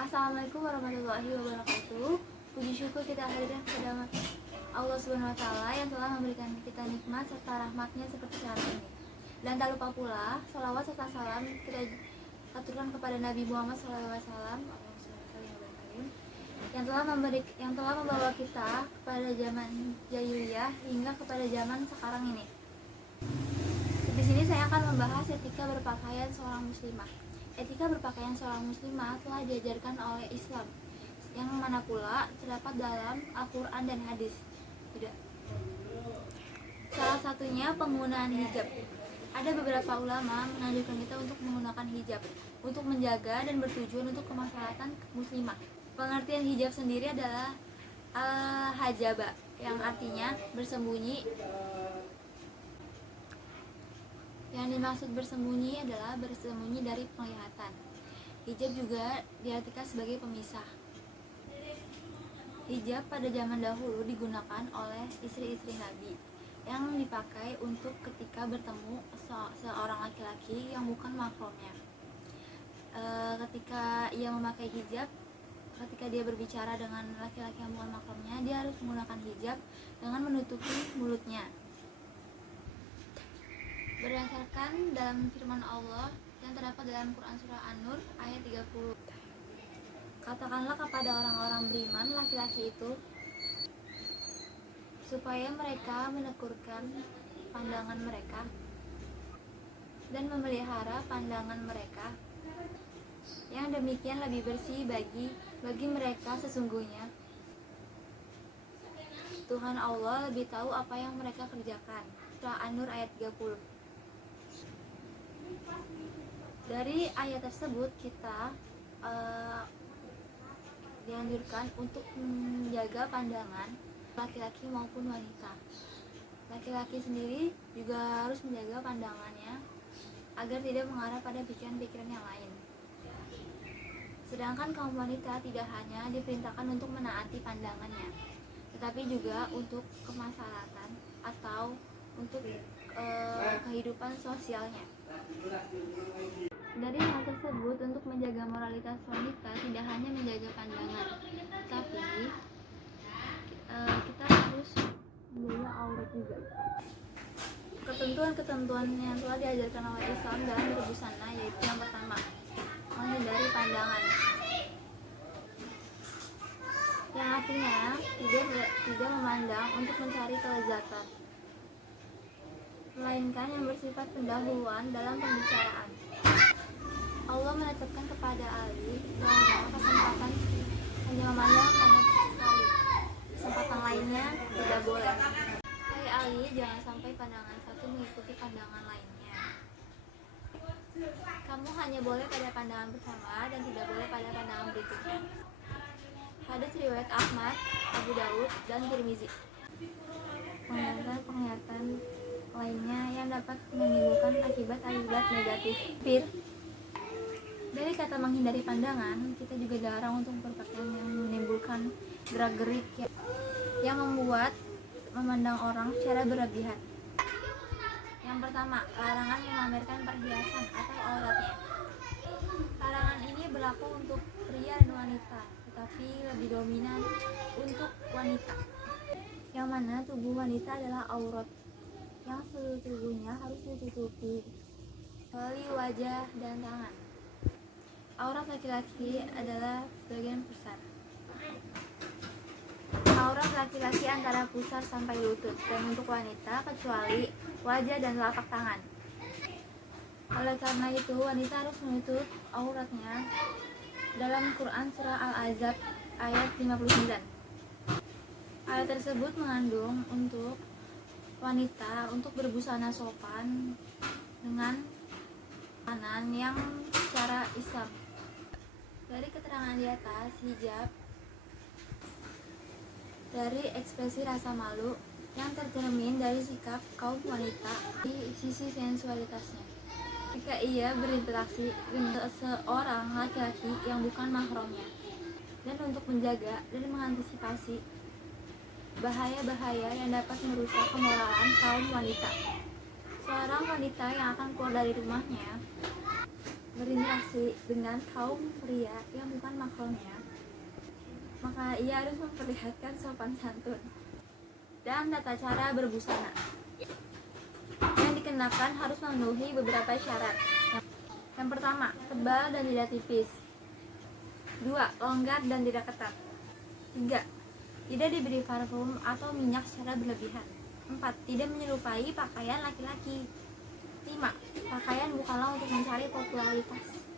Assalamualaikum warahmatullahi wabarakatuh. Puji syukur kita hadirkan kepada Allah Subhanahu wa Ta'ala yang telah memberikan kita nikmat serta rahmatnya seperti sekarang ini. Dan tak lupa pula salawat serta salam kita aturkan kepada Nabi Muhammad SAW yang telah membawa kita kepada zaman jahiliyah hingga kepada zaman sekarang ini. Di sini saya akan membahas etika berpakaian seorang muslimah. Etika berpakaian seorang muslimah telah diajarkan oleh Islam, yang mana pula terdapat dalam Al-Quran dan hadis. Salah satunya penggunaan hijab. Ada beberapa ulama menganjurkan kita untuk menggunakan hijab untuk menjaga dan bertujuan untuk kemaslahatan muslimah. Pengertian hijab sendiri adalah al-hajaba, yang artinya bersembunyi. Yang dimaksud bersembunyi adalah bersembunyi dari penglihatan. Hijab juga diartikan sebagai pemisah. Hijab pada zaman dahulu digunakan oleh istri-istri Nabi, yang dipakai untuk ketika bertemu seorang laki-laki yang bukan mahramnya. Ketika ia memakai hijab, ketika dia berbicara dengan laki-laki yang bukan mahramnya, dia harus menggunakan hijab dengan menutupi mulutnya. Berdasarkan dalam firman Allah yang terdapat dalam Quran Surah An-Nur ayat 30, katakanlah kepada orang-orang beriman laki-laki itu supaya mereka menekurkan pandangan mereka dan memelihara pandangan mereka, yang demikian lebih bersih bagi mereka. Sesungguhnya Tuhan Allah lebih tahu apa yang mereka kerjakan. Surah An-Nur ayat 30. Dari ayat tersebut kita dianjurkan untuk menjaga pandangan laki-laki maupun wanita. Laki-laki sendiri juga harus menjaga pandangannya agar tidak mengarah pada pikiran-pikiran yang lain. Sedangkan kaum wanita tidak hanya diperintahkan untuk menaati pandangannya, tetapi juga untuk kemaslahatan atau untuk kehidupan sosialnya. Dari hal tersebut, untuk menjaga moralitas wanita tidak hanya menjaga pandangan, tapi kita harus menjaga aurat juga. Ketentuan-ketentuan yang telah diajarkan oleh Islam dalam berbusana yaitu yang pertama, menghindari pandangan, yang artinya tidak memandang untuk mencari kelezatan, melainkan yang bersifat pendahuluan dalam pembicaraan. Allah menetapkan kepada Ali bahwa kesempatan hanya memandang hanya sekali, kesempatan lainnya tidak boleh. Hai Ali, jangan sampai pandangan satu mengikuti pandangan lainnya. Kamu hanya boleh pada pandangan pertama dan tidak boleh pada pandangan berikutnya. Hadis riwayat Ahmad, Abu Daud, dan Tirmizi. Penglihatan lainnya yang dapat menimbulkan akibat negatif. Dari kata menghindari pandangan, kita juga dilarang untuk berpakaian yang menimbulkan gerak-gerik yang membuat memandang orang secara berlebihan. Yang pertama, larangan memamerkan perhiasan atau auratnya. Larangan ini berlaku untuk pria dan wanita, tetapi lebih dominan untuk wanita, yang mana tubuh wanita adalah aurat yang seluruh tubuhnya harus ditutupi, kecuali wajah dan tangan. Aurat laki-laki adalah bagian pusar. Aurat laki-laki antara pusar sampai lutut, dan untuk wanita kecuali wajah dan telapak tangan. Oleh karena itu, wanita harus menutup auratnya dalam Quran Surah Al-Ahzab ayat 59. Ayat tersebut mengandung untuk wanita untuk berbusana sopan dengan kanan yang secara Islam. Dari keterangan di atas, hijab dari ekspresi rasa malu yang tercermin dari sikap kaum wanita di sisi sensualitasnya jika ia berinteraksi dengan seorang laki-laki yang bukan mahramnya, dan untuk menjaga dan mengantisipasi bahaya-bahaya yang dapat merusak kemoralan kaum wanita. Seorang wanita yang akan keluar dari rumahnya berinteraksi dengan kaum pria yang bukan mahramnya, maka ia harus memperlihatkan sopan santun dan tata cara berbusana. Yang dikenakan harus memenuhi beberapa syarat. Yang pertama, tebal dan tidak tipis. 2. Longgar dan tidak ketat. 3. Tidak diberi parfum atau minyak secara berlebihan. 4. Tidak menyerupai pakaian laki-laki. 5. Pakaian bukanlah untuk mencari popularitas.